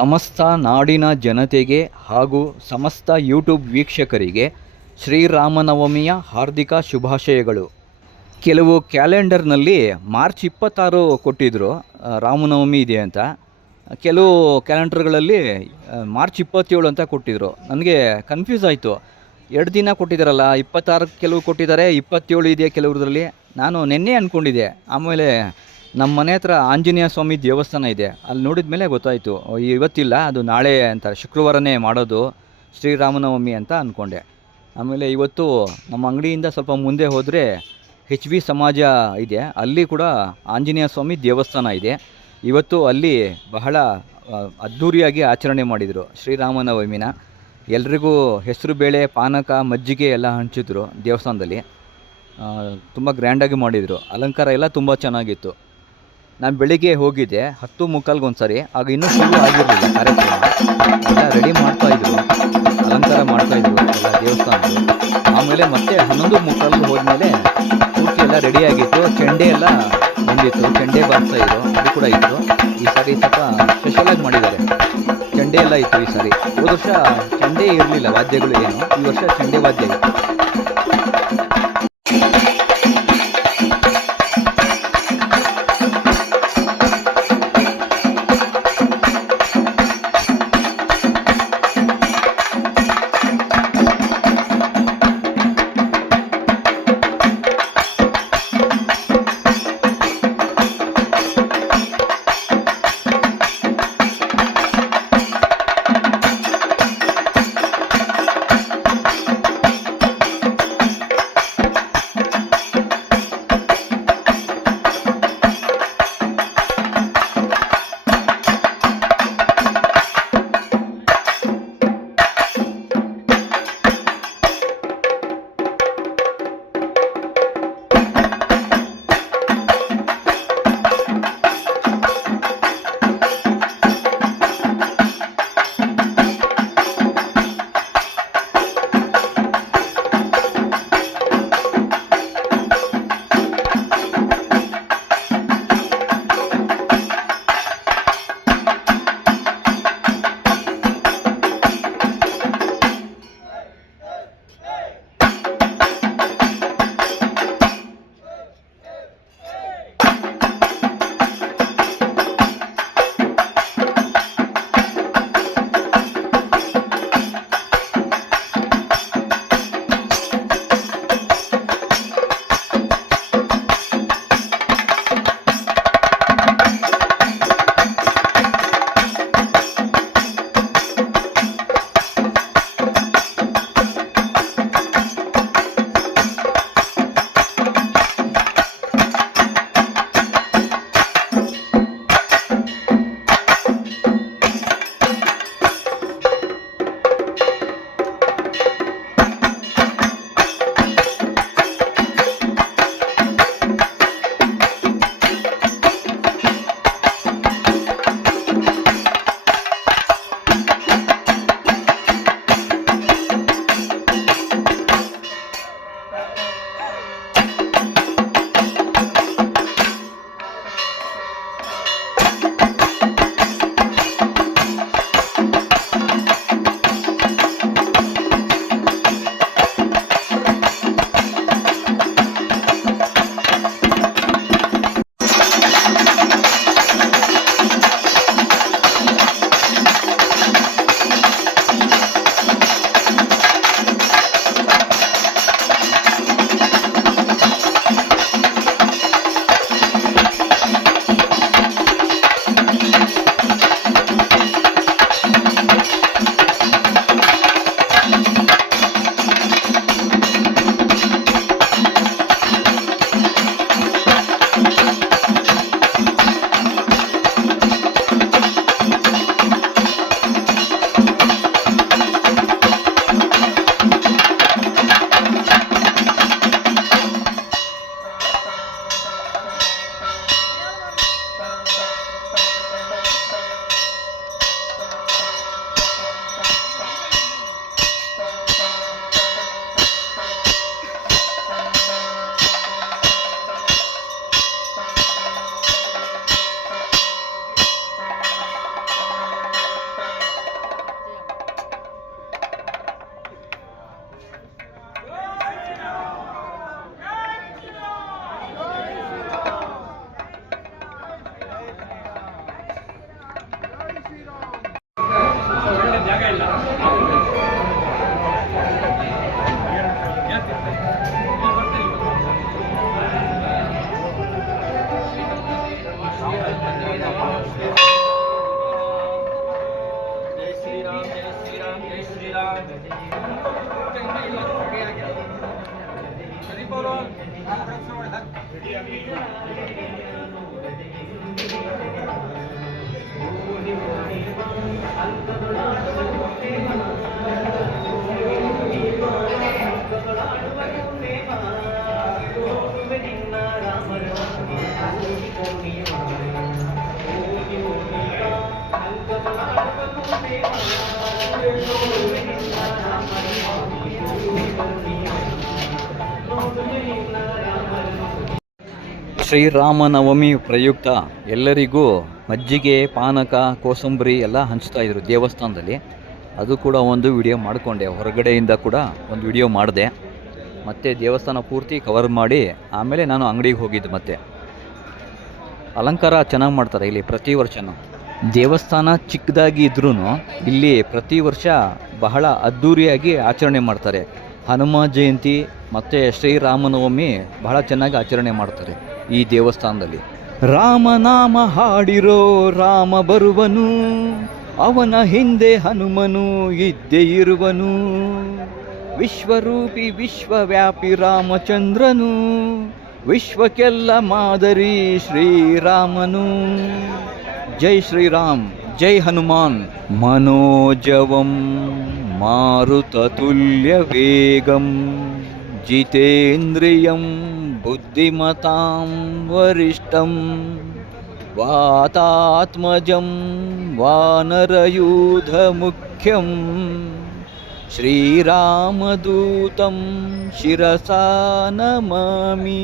ಸಮಸ್ತ ನಾಡಿನ ಜನತೆಗೆ ಹಾಗೂ ಸಮಸ್ತ ಯೂಟ್ಯೂಬ್ ವೀಕ್ಷಕರಿಗೆ ಶ್ರೀರಾಮನವಮಿಯ ಹಾರ್ದಿಕ ಶುಭಾಶಯಗಳು. ಕೆಲವು ಕ್ಯಾಲೆಂಡರ್ನಲ್ಲಿ ಮಾರ್ಚ್ 26 ಕೊಟ್ಟಿದ್ದರು ರಾಮನವಮಿ ಇದೆ ಅಂತ. ಕೆಲವು ಕ್ಯಾಲೆಂಡರ್ಗಳಲ್ಲಿ ಮಾರ್ಚ್ 27 ಅಂತ ಕೊಟ್ಟಿದ್ದರು. ನನಗೆ ಕನ್ಫ್ಯೂಸ್ ಆಯಿತು. 2 ದಿನ ಕೊಟ್ಟಿದ್ದಾರಲ್ಲ, 26 ಕೆಲವು ಕೊಟ್ಟಿದ್ದಾರೆ, 27 ಇದೆ ಕೆಲವ್ರದ್ರಲ್ಲಿ. ನಾನು ನಿನ್ನೆ ಅಂದ್ಕೊಂಡಿದ್ದೆ. ಆಮೇಲೆ ನಮ್ಮ ಮನೆ ಹತ್ರ ಆಂಜನೇಯ ಸ್ವಾಮಿ ದೇವಸ್ಥಾನ ಇದೆ, ಅಲ್ಲಿ ನೋಡಿದ ಮೇಲೆ ಗೊತ್ತಾಯಿತು ಇವತ್ತಿಲ್ಲ, ಅದು ನಾಳೆ ಅಂತ, ಶುಕ್ರವಾರನೇ ಮಾಡೋದು ಶ್ರೀರಾಮನವಮಿ ಅಂತ ಅಂದ್ಕೊಂಡೆ. ಆಮೇಲೆ ಇವತ್ತು ನಮ್ಮ ಅಂಗಡಿಯಿಂದ ಸ್ವಲ್ಪ ಮುಂದೆ ಹೋದರೆ HB ಸಮಾಜ ಇದೆ, ಅಲ್ಲಿ ಕೂಡ ಆಂಜನೇಯ ಸ್ವಾಮಿ ದೇವಸ್ಥಾನ ಇದೆ. ಇವತ್ತು ಅಲ್ಲಿ ಬಹಳ ಅದ್ಧೂರಿಯಾಗಿ ಆಚರಣೆ ಮಾಡಿದರು ಶ್ರೀರಾಮನವಮಿನ. ಎಲ್ರಿಗೂ ಹೆಸರು ಬೇಳೆ, ಪಾನಕ, ಮಜ್ಜಿಗೆ ಎಲ್ಲ ಹಂಚಿದ್ರು ದೇವಸ್ಥಾನದಲ್ಲಿ. ತುಂಬ ಗ್ರ್ಯಾಂಡಾಗಿ ಮಾಡಿದರು, ಅಲಂಕಾರ ಎಲ್ಲ ತುಂಬ ಚೆನ್ನಾಗಿತ್ತು. ನಾನು ಬೆಳಿಗ್ಗೆ ಹೋಗಿದ್ದೆ 10:45 ಒಂದು ಸಾರಿ, ಆಗ ಇನ್ನೂ ಶುರು ಆಗಿರಲಿಲ್ಲ ಕಾರ್ಯಕ್ರಮ. ಎಲ್ಲ ರೆಡಿ ಮಾಡ್ತಾಯಿದ್ರು, ಅಲಂಕಾರ ಮಾಡ್ತಾಯಿದ್ರು ಎಲ್ಲ ದೇವಸ್ಥಾನದ್ದು. ಆಮೇಲೆ ಮತ್ತೆ 11:45 ಹೋದ್ಮೇಲೆ ಪೂರ್ತಿ ಎಲ್ಲ ರೆಡಿಯಾಗಿತ್ತು. ಚೆಂಡೆ ಎಲ್ಲ ಬಂದಿತ್ತು, ಚೆಂಡೆ ಬಾರಿಸ್ತಾಯಿದ್ರು, ಅದು ಕೂಡ ಇತ್ತು. ಈ ಸಾರಿ ಸ್ವಲ್ಪ ಸ್ಪೆಷಲಾಗಿ ಮಾಡಿದ್ದಾರೆ, ಚೆಂಡೆ ಎಲ್ಲ ಇತ್ತು ಈ ಸಾರಿ. ಹೋದ ವರ್ಷ ಚೆಂಡೆ ಇರಲಿಲ್ಲ, ವಾದ್ಯಗಳು ಏನು, ಈ ವರ್ಷ ಚೆಂಡೆ ವಾದ್ಯ ಇತ್ತು. ಶ್ರೀರಾಮನವಮಿ ಪ್ರಯುಕ್ತ ಎಲ್ಲರಿಗೂ ಮಜ್ಜಿಗೆ ಪಾನಕ ಕೋಸಂಬರಿ ಎಲ್ಲ ಹಂಚ್ತಾ ಇದ್ರು ದೇವಸ್ಥಾನದಲ್ಲಿ. ಅದು ಕೂಡ ಒಂದು ವಿಡಿಯೋ ಮಾಡಿಕೊಂಡೆ, ಹೊರಗಡೆಯಿಂದ ಕೂಡ ಒಂದು ವಿಡಿಯೋ ಮಾಡಿದೆ. ಮತ್ತು ದೇವಸ್ಥಾನ ಪೂರ್ತಿ ಕವರ್ ಮಾಡಿ ಆಮೇಲೆ ನಾನು ಅಂಗಡಿಗೆ ಹೋಗಿದ್ದು. ಮತ್ತು ಅಲಂಕಾರ ಚೆನ್ನಾಗಿ ಮಾಡ್ತಾರೆ ಇಲ್ಲಿ ಪ್ರತಿ ವರ್ಷವೂ. ದೇವಸ್ಥಾನ ಚಿಕ್ಕದಾಗಿ ಇದ್ರೂ ಇಲ್ಲಿ ಪ್ರತಿ ವರ್ಷ ಬಹಳ ಅದ್ಧೂರಿಯಾಗಿ ಆಚರಣೆ ಮಾಡ್ತಾರೆ. ಹನುಮ ಜಯಂತಿ ಮತ್ತು ಶ್ರೀರಾಮನವಮಿ ಬಹಳ ಚೆನ್ನಾಗಿ ಆಚರಣೆ ಮಾಡ್ತಾರೆ ಈ ದೇವಸ್ಥಾನದಲ್ಲಿ. ರಾಮನಾಮ ಹಾಡಿರೋ ರಾಮ ಬರುವನು, ಅವನ ಹಿಂದೆ ಹನುಮನು ಇದ್ದೇ ಇರುವನು. ವಿಶ್ವರೂಪಿ ವಿಶ್ವವ್ಯಾಪಿ ರಾಮಚಂದ್ರನು, ವಿಶ್ವಕ್ಕೆಲ್ಲ ಮಾದರಿ ಶ್ರೀರಾಮನು. ಜೈ ಶ್ರೀರಾಮ್, ಜೈ ಹನುಮಾನ್. ಮನೋಜವಂ ಮಾರುತತುಲ್ಯ ವೇಗಂ, ಜಿತೇಂದ್ರಿಯಂ ಬುದ್ಧಿಮತಾಂ ವರಿಷ್ಠಂ, ವಾತಾತ್ಮಜಂ ವಾನರಯೂಧ ಮುಖ್ಯಂ, ಶ್ರೀರಾಮದೂತಂ ಶಿರಸಾ ನಮಾಮಿ.